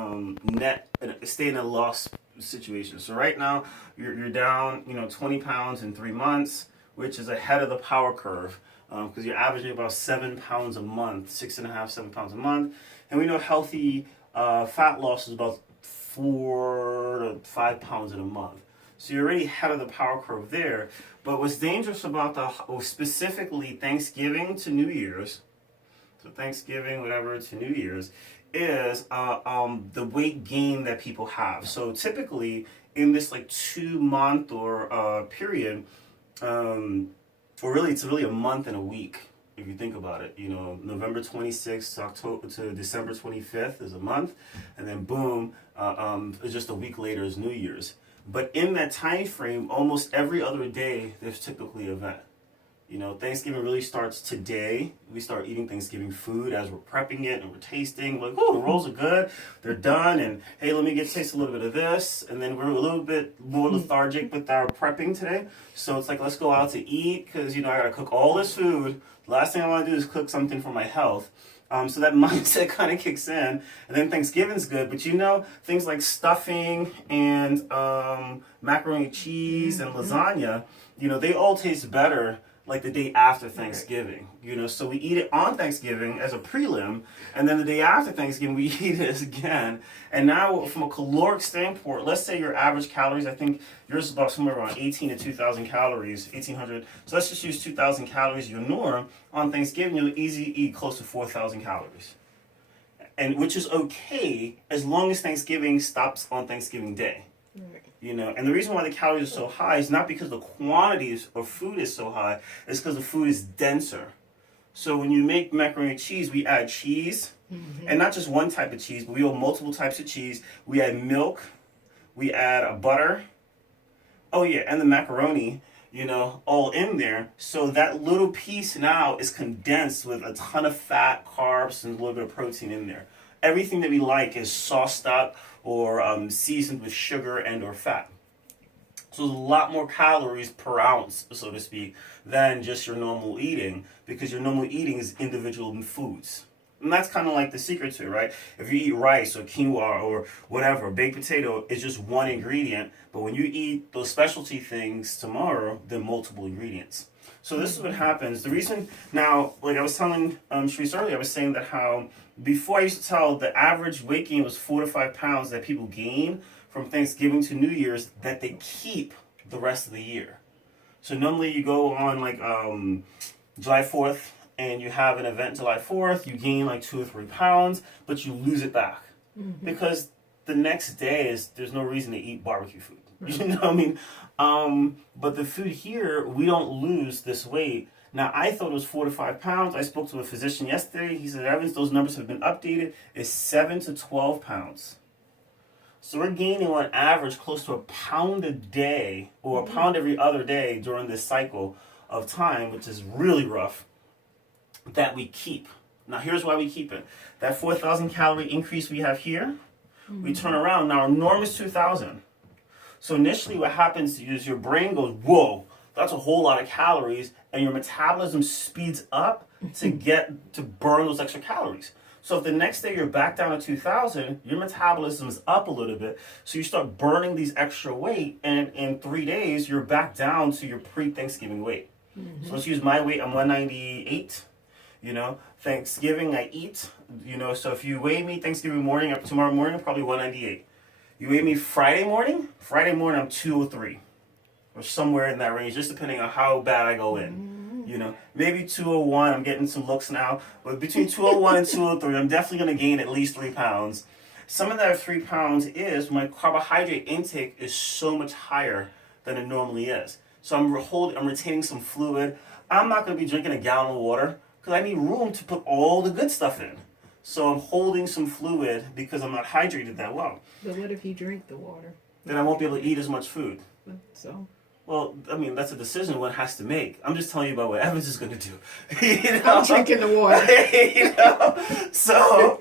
stay in a loss situation. So right now you're down 20 pounds in 3 months, which is ahead of the power curve, because you're averaging about 7 pounds a month, 6.5, 7 pounds a month, and we know healthy fat loss is about 4 to 5 pounds in a month. So you're already ahead of the power curve there. But what's dangerous about specifically Thanksgiving to New Year's, so Thanksgiving, whatever, to New Year's, is the weight gain that people have. So typically in this like 2 month or period, or really it's really a month and a week if you think about it. November 26th October to December 25th is a month, and then boom, just a week later is New Year's. But in that time frame, almost every other day there's typically an event. Thanksgiving really starts today. We start eating Thanksgiving food as we're prepping it and we're tasting. We're like, oh, the rolls are good. They're done. And hey, let me taste a little bit of this. And then we're a little bit more lethargic with our prepping today. So it's like, let's go out to eat because, I got to cook all this food. The last thing I want to do is cook something for my health. So that mindset kind of kicks in. And then Thanksgiving's good. But things like stuffing and macaroni and cheese and lasagna, they all taste better like the day after Thanksgiving. So we eat it on Thanksgiving as a prelim, and then the day after Thanksgiving we eat it again. And now from a caloric standpoint, let's say your average calories, I think yours is about somewhere around 18 to 2,000 calories, 1,800. So let's just use 2,000 calories, your norm. On Thanksgiving, you'll easily eat close to 4,000 calories. And which is okay as long as Thanksgiving stops on Thanksgiving Day. Right. And the reason why the calories are so high is not because the quantities of food is so high, it's because the food is denser. So when you make macaroni and cheese, we add cheese, and not just one type of cheese, but we add multiple types of cheese. We add milk, we add a butter, and the macaroni, all in there. So that little piece now is condensed with a ton of fat, carbs, and a little bit of protein in there. Everything that we like is sauced up or seasoned with sugar and or fat. So there's a lot more calories per ounce, so to speak, than just your normal eating, because your normal eating is individual foods. And that's kind of like the secret to it, right? If you eat rice or quinoa or whatever, baked potato is just one ingredient. But when you eat those specialty things tomorrow, they're multiple ingredients. So this is what happens. The reason now, like I was telling Sharice earlier, I was saying that how before I used to tell the average weight gain was 4 to 5 pounds that people gain from Thanksgiving to New Year's that they keep the rest of the year. So normally you go on like July 4th and you have an event July 4th, you gain like 2 or 3 pounds, but you lose it back. Because the next day there's no reason to eat barbecue food. You know what I mean? But the food here, we don't lose this weight. Now, I thought it was 4 to 5 pounds. I spoke to a physician yesterday. He said, Evans, those numbers have been updated. It's 7 to 12 pounds. So we're gaining on average close to a pound a day or a pound every other day during this cycle of time, which is really rough, that we keep. Now, here's why we keep it. That 4,000 calorie increase we have here, we turn around. Now, our norm is 2,000. So initially what happens is your brain goes, whoa, that's a whole lot of calories, and your metabolism speeds up to burn those extra calories. So if the next day you're back down to 2,000, your metabolism is up a little bit, so you start burning these extra weight, and in 3 days you're back down to your pre-Thanksgiving weight. So let's use my weight. I'm 198. Thanksgiving I eat. So if you weigh me Thanksgiving morning or tomorrow morning, I'm probably 198. You weigh me Friday morning I'm 203. Or somewhere in that range, just depending on how bad I go in. Maybe 201, I'm getting some looks now, but between 201 and 203, I'm definitely going to gain at least 3 pounds. Some of that 3 pounds is my carbohydrate intake is so much higher than it normally is. So I'm retaining some fluid. I'm not going to be drinking a gallon of water because I need room to put all the good stuff in. So I'm holding some fluid because I'm not hydrated that well. But what if you drink the water? Then I won't be able to eat as much food. So? Well, I mean, that's a decision one has to make. I'm just telling you about what Evans is going to do. I'm drinking the water. So,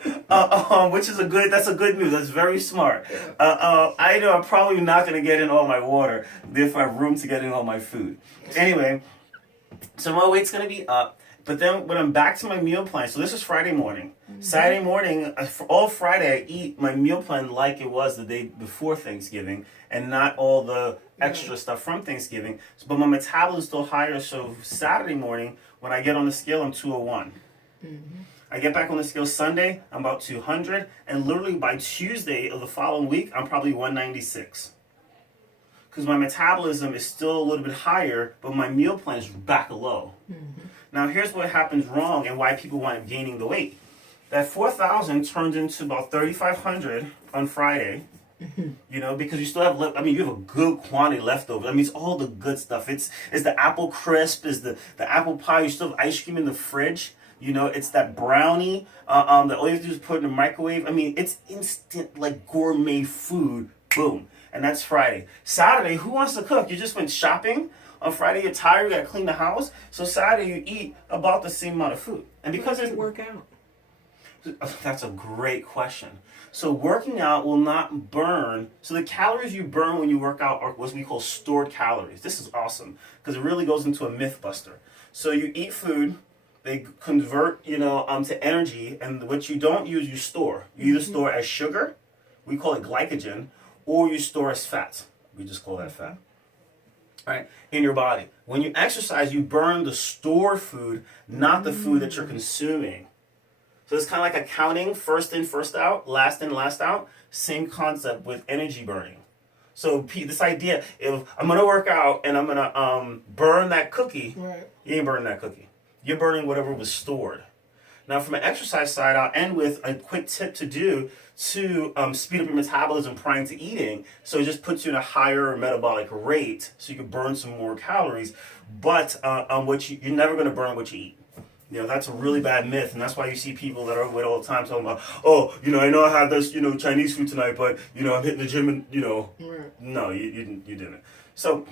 which is that's a good move. That's very smart. I know I'm probably not going to get in all my water. Therefore, I have room to get in all my food. Anyway, so my weight's going to be up. But then when I'm back to my meal plan, so this is Friday morning. Saturday morning, all Friday, I eat my meal plan like it was the day before Thanksgiving, and not all the extra stuff from Thanksgiving. But my metabolism is still higher, so Saturday morning, when I get on the scale, I'm 201. I get back on the scale Sunday, I'm about 200, and literally by Tuesday of the following week, I'm probably 196. Because my metabolism is still a little bit higher, but my meal plan is back low. Now, here's what happens wrong and why people wind up gaining the weight. That 4,000 turns into about 3,500 on Friday, you know, because you still have, you have a good quantity left over. I mean, it's all the good stuff. It's the apple crisp, is the apple pie. You still have ice cream in the fridge. You know, it's that brownie that all you have to do is put in the microwave. I mean, it's instant, like, gourmet food. Boom. And that's Friday. Saturday, who wants to cook? You just went shopping. On Friday, you're tired, you gotta clean the house. So Saturday, you eat about the same amount of food. And because it's work out. That's a great question. So working out will not burn. So the calories you burn when you work out are what we call stored calories. This is awesome because it really goes into a myth buster. So you eat food, they convert, to energy, and what you don't use, you store. You either store as sugar, we call it glycogen, or you store as fat. We just call that fat. Right, in your body. When you exercise, you burn the stored food, not the food that you're consuming. So it's kind of like accounting, first in, first out, last in, last out. Same concept with energy burning. So this idea, if I'm going to work out and I'm going to burn that cookie, right. You ain't burning that cookie. You're burning whatever was stored. Now, from an exercise side, I'll end with a quick tip to do to speed up your metabolism prior to eating. So it just puts you in a higher metabolic rate so you can burn some more calories. But you're never going to burn what you eat. You know, that's a really bad myth. And that's why you see people that are overweight all the time talking about, I know I had this, Chinese food tonight, but, I'm hitting the gym and, Right. No, you didn't. So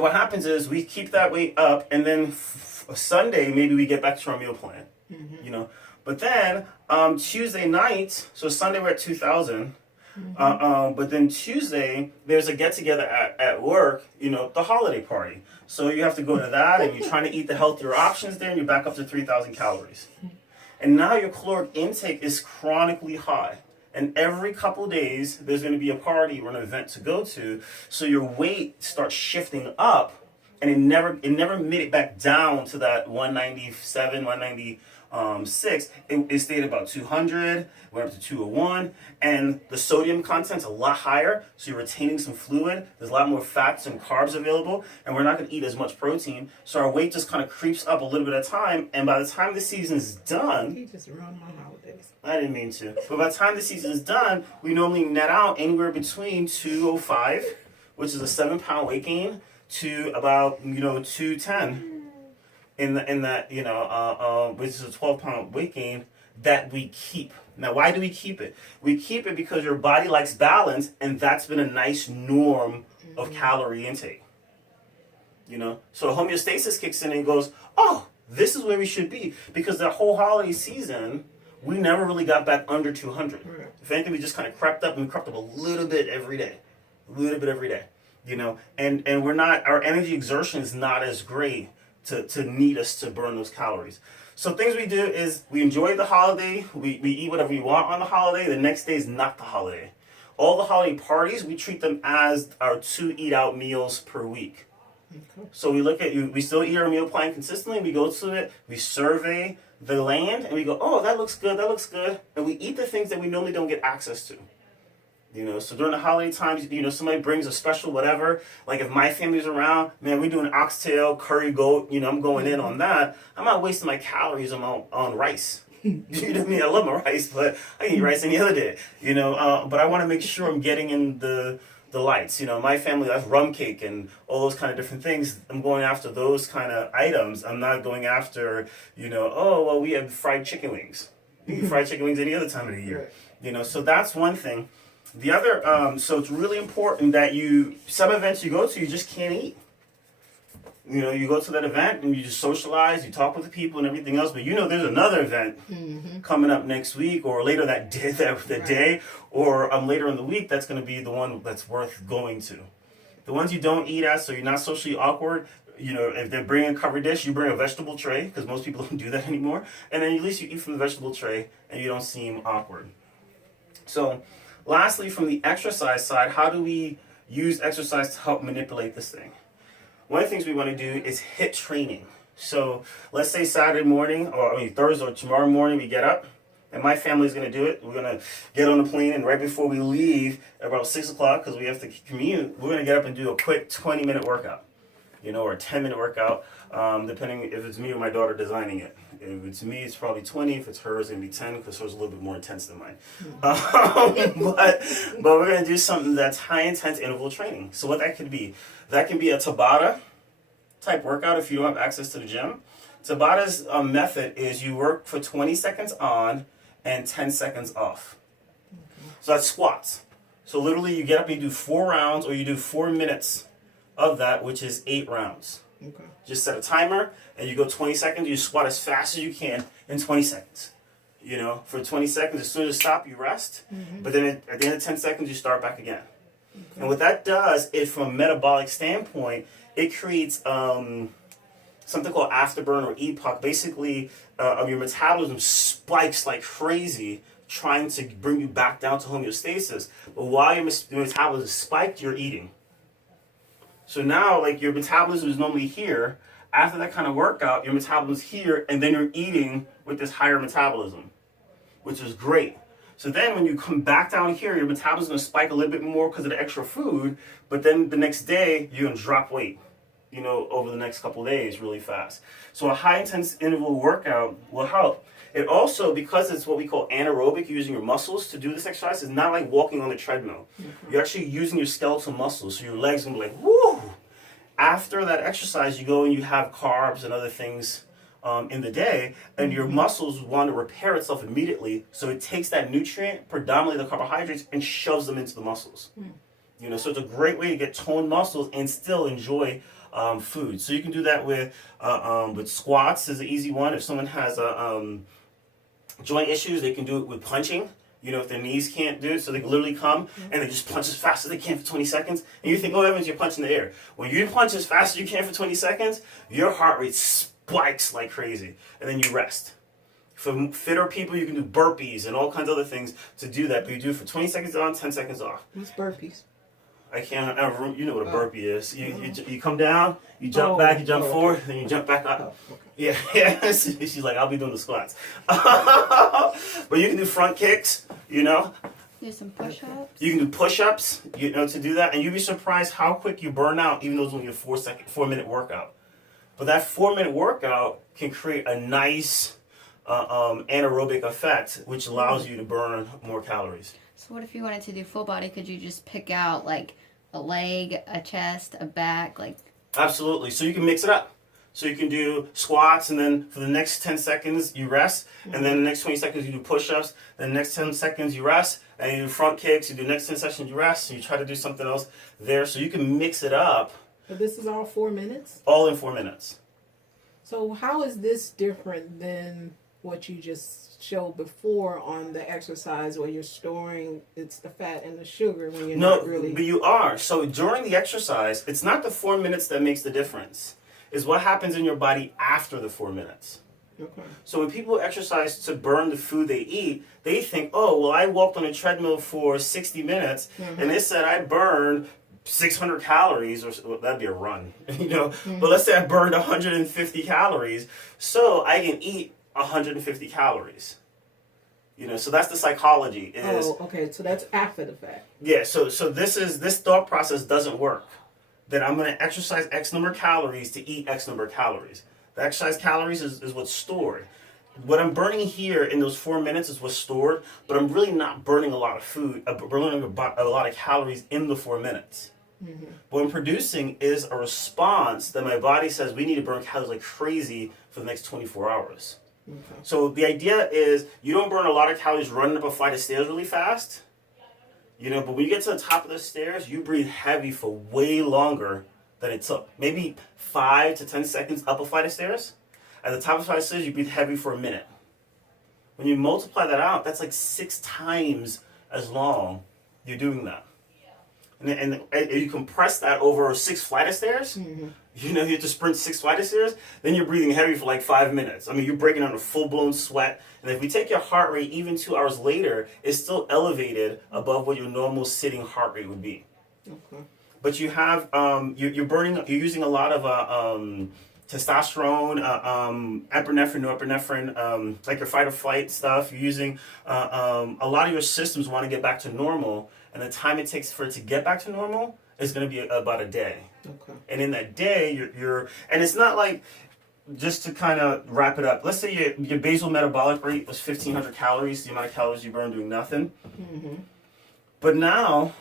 what happens is we keep that weight up, and then Sunday, maybe we get back to our meal plan, But then Tuesday night, so Sunday we're at 2,000, but then Tuesday there's a get-together at work, the holiday party. So you have to go to that, and you're trying to eat the healthier options there, and you're back up to 3,000 calories. And now your caloric intake is chronically high. And every couple of days, there's going to be a party or an event to go to, so your weight starts shifting up, and it never made it back down to that 197, 196. It stayed about 200, went up to 201, and the sodium content's a lot higher, so you're retaining some fluid. There's a lot more fats and carbs available, and we're not going to eat as much protein, so our weight just kind of creeps up a little bit at a time, and by the time the season's done... He just ruined my holidays. I didn't mean to. But by the time the season is done, we normally net out anywhere between 205, which is a 7-pound weight gain, to about 210 in that which is a 12-pound weight gain that we keep. Now, why do we keep it? We keep it because your body likes balance, and that's been a nice norm of calorie intake. So homeostasis kicks in and goes, oh, this is where we should be, because the whole holiday season we never really got back under 200. Right. If anything, we just kind of crept up, and we crept up a little bit every day. And we're not, our energy exertion is not as great to need us to burn those calories. So things we do is we enjoy the holiday, we eat whatever we want on the holiday, the next day is not the holiday. All the holiday parties, we treat them as our 2 eat-out meals per week. Okay. So we still eat our meal plan consistently, we go to it, we survey the land, and we go, oh, that looks good, and we eat the things that we normally don't get access to. So during the holiday times, somebody brings a special whatever, like if my family's around, man, we're doing oxtail, curry goat, I'm going in on that. I'm not wasting my calories on rice. You know what I mean? I love my rice, but I can eat rice any other day, but I want to make sure I'm getting in the lights. My family, that's rum cake and all those kind of different things. I'm going after those kind of items. I'm not going after, we have fried chicken wings. You can eat fried chicken wings any other time of the year. So that's one thing. The other, so it's really important that some events you go to, you just can't eat. You go to that event and you just socialize, you talk with the people and everything else, but there's another event coming up next week or later that day, or later in the week, that's going to be the one that's worth going to. The ones you don't eat at, so you're not socially awkward, If they're bringing a covered dish, you bring a vegetable tray because most people don't do that anymore. And then at least you eat from the vegetable tray and you don't seem awkward. So, lastly, from the exercise side, how do we use exercise to help manipulate this thing? One of the things we want to do is HIIT training. So, let's say Saturday morning, Thursday or tomorrow morning, we get up, and my family's going to do it. We're going to get on the plane, and right before we leave, about 6 o'clock, because we have to commute, we're going to get up and do a quick 20-minute workout, or a 10-minute workout, depending if it's me or my daughter designing it. If it's me, it's probably 20. If it's hers, it's going to be 10, because hers is a little bit more intense than mine. But we're going to do something that's high-intense interval training. So what that can be a Tabata type workout if you don't have access to the gym. Tabata's method is you work for 20 seconds on and 10 seconds off. So that's squats. So literally you get up and you do 4 rounds, or you do 4 minutes of that, which is 8 rounds. Okay. Just set a timer and you go 20 seconds. You squat as fast as you can in 20 seconds. For 20 seconds, as soon as you stop, you rest. Mm-hmm. But then at the end of 10 seconds, you start back again. Okay. And what that does is, from a metabolic standpoint, it creates something called afterburn or EPOC. Basically, your metabolism spikes like crazy, trying to bring you back down to homeostasis. But while your metabolism is spiked, you're eating. So now, your metabolism is normally here. After that kind of workout, your metabolism is here, and then you're eating with this higher metabolism, which is great. So then when you come back down here, your metabolism is going to spike a little bit more because of the extra food, but then the next day, you're going to drop weight, over the next couple of days really fast. So a high-intense interval workout will help. It also, because it's what we call anaerobic, using your muscles to do this exercise, it's not like walking on the treadmill. Mm-hmm. You're actually using your skeletal muscles, so your legs are going to be like, woo! After that exercise, you go and you have carbs and other things in the day, and your muscles want to repair itself immediately, so it takes that nutrient, predominantly the carbohydrates, and shoves them into the muscles. Mm. So it's a great way to get toned muscles and still enjoy food. So you can do that with squats is an easy one. If someone has joint issues, they can do it with punching. If their knees can't do it, so they can literally come and they just punch as fast as they can for 20 seconds. And you think, oh, Evans, you're punching the air. When you punch as fast as you can for 20 seconds, your heart rate spikes like crazy. And then you rest. For fitter people, you can do burpees and all kinds of other things to do that. But you do it for 20 seconds on, 10 seconds off. What's burpees? I can't ever, you know what a burpee is. You come down, you jump back, you jump forward, then you jump back up. Okay. Yeah. She's like, I'll be doing the squats. But you can do front kicks, Do some push-ups. You can do push-ups, to do that. And you'd be surprised how quick you burn out, even though it's only a 4-minute workout. But that 4-minute workout can create a nice anaerobic effect, which allows you to burn more calories. So what if you wanted to do full body? Could you just pick out a leg, a chest, a back, Absolutely. So you can mix it up. So you can do squats, and then for the next 10 seconds you rest, and then the next 20 seconds you do push-ups, then the next 10 seconds you rest, and you do front kicks, you do the next 10 seconds you rest, and you try to do something else there. So you can mix it up. But this is all 4 minutes? All in 4 minutes. So how is this different than what you just showed before on the exercise where you're storing it's the fat and the sugar when you're not really... No, but you are. So during the exercise, it's not the 4 minutes that makes the difference. It's what happens in your body after the 4 minutes. Okay. So when people exercise to burn the food they eat, they think, oh, well, I walked on a treadmill for 60 minutes, and they said I burned 600 calories, or well, that'd be a run, But let's say I burned 150 calories, so I can eat 150 calories. So that's the psychology. Okay, so that's after the fact. Yeah, so this thought process doesn't work. That I'm going to exercise X number of calories to eat X number of calories. The exercise calories is what's stored. What I'm burning here in those 4 minutes is what's stored, but I'm really not burning a lot of food, burning a lot of calories in the 4 minutes. Mm-hmm. What I'm producing is a response that my body says we need to burn calories like crazy for the next 24 hours. Okay. So the idea is you don't burn a lot of calories running up a flight of stairs really fast, but when you get to the top of the stairs, you breathe heavy for way longer than it took. Maybe 5 to 10 seconds up a flight of stairs. At the top of the flight of stairs, you breathe heavy for a minute. When you multiply that out, that's like 6 times as long you're doing that. and you compress that over 6 flight of stairs. You know, you have to sprint 6 flight of stairs. Then you're breathing heavy for like 5 minutes. I mean, you're breaking out a full blown sweat. And if we take your heart rate even 2 hours later, it's still elevated above what your normal sitting heart rate would be. Okay. But you have you're using a lot of testosterone, epinephrine, norepinephrine, like your fight or flight stuff. You're using a lot of your systems want to get back to normal, and the time it takes for it to get back to normal is going to be about a day. Okay. And in that day, you're and it's not like, just to kind of wrap it up. Let's say your basal metabolic rate was 1,500 calories, the amount of calories you burn doing nothing. But now,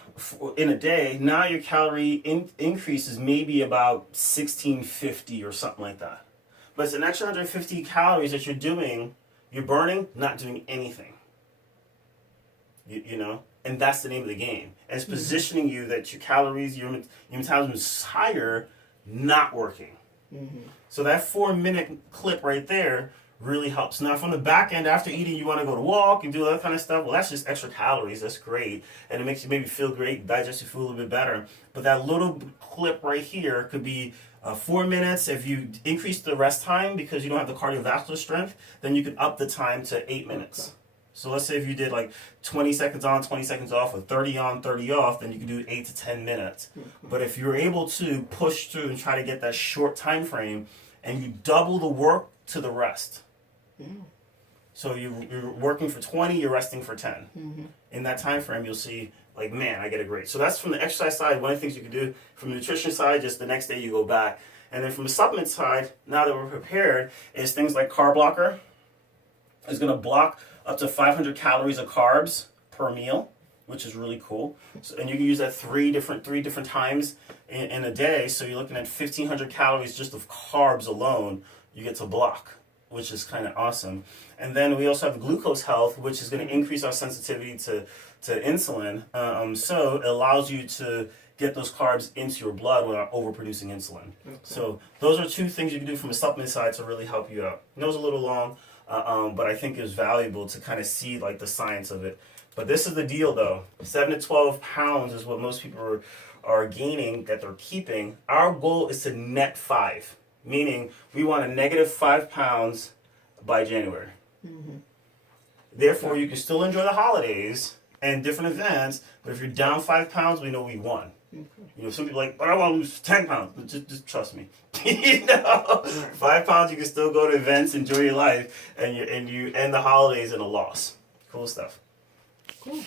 in a day, now your calorie increase is maybe about 1,650 or something like that. But it's an extra 150 calories that you're burning, not doing anything. You know? And that's the name of the game. And it's positioning you that your calories, your metabolism is higher, not working. So that 4-minute clip right there really helps. Now, from the back end, after eating, you want to go to walk and do that kind of stuff. Well, that's just extra calories. That's great. And it makes you maybe feel great, digest your food a little bit better. But that little clip right here could be 4 minutes. If you increase the rest time because you don't have the cardiovascular strength, then you can up the time to 8 minutes. Okay. So let's say if you did like 20 seconds on, 20 seconds off, or 30 on, 30 off, then you can do 8 to 10 minutes. But if you're able to push through and try to get that short time frame, and you double the work to the rest. So you're working for 20, you're resting for 10. In that time frame, you'll see, like, man, I get it great. So that's from the exercise side, one of the things you can do. From the nutrition side, just the next day you go back. And then from the supplement side, now that we're prepared, is things like Carb Blocker. It's going to block up to 500 calories of carbs per meal, which is really cool. So, and you can use that three different times in a day. So you're looking at 1,500 calories just of carbs alone you get to block, which is kind of awesome. And then we also have Glucose Health, which is going to increase our sensitivity to insulin. So it allows you to get those carbs into your blood without overproducing insulin. Okay. So those are 2 things you can do from a supplement side to really help you out. I know it's a little long, but I think it was valuable to kind of see like the science of it. But this is the deal, though. 7 to 12 pounds is what most people are gaining that they're keeping. Our goal is to net 5, meaning we want a negative 5 pounds by January. Therefore, you can still enjoy the holidays and different events, but if you're down 5 pounds, we know we won. You know, some people are like, but I want to lose 10 pounds. Just trust me. You know, 5 pounds, you can still go to events, enjoy your life, and you end the holidays in a loss. Cool stuff. Cool.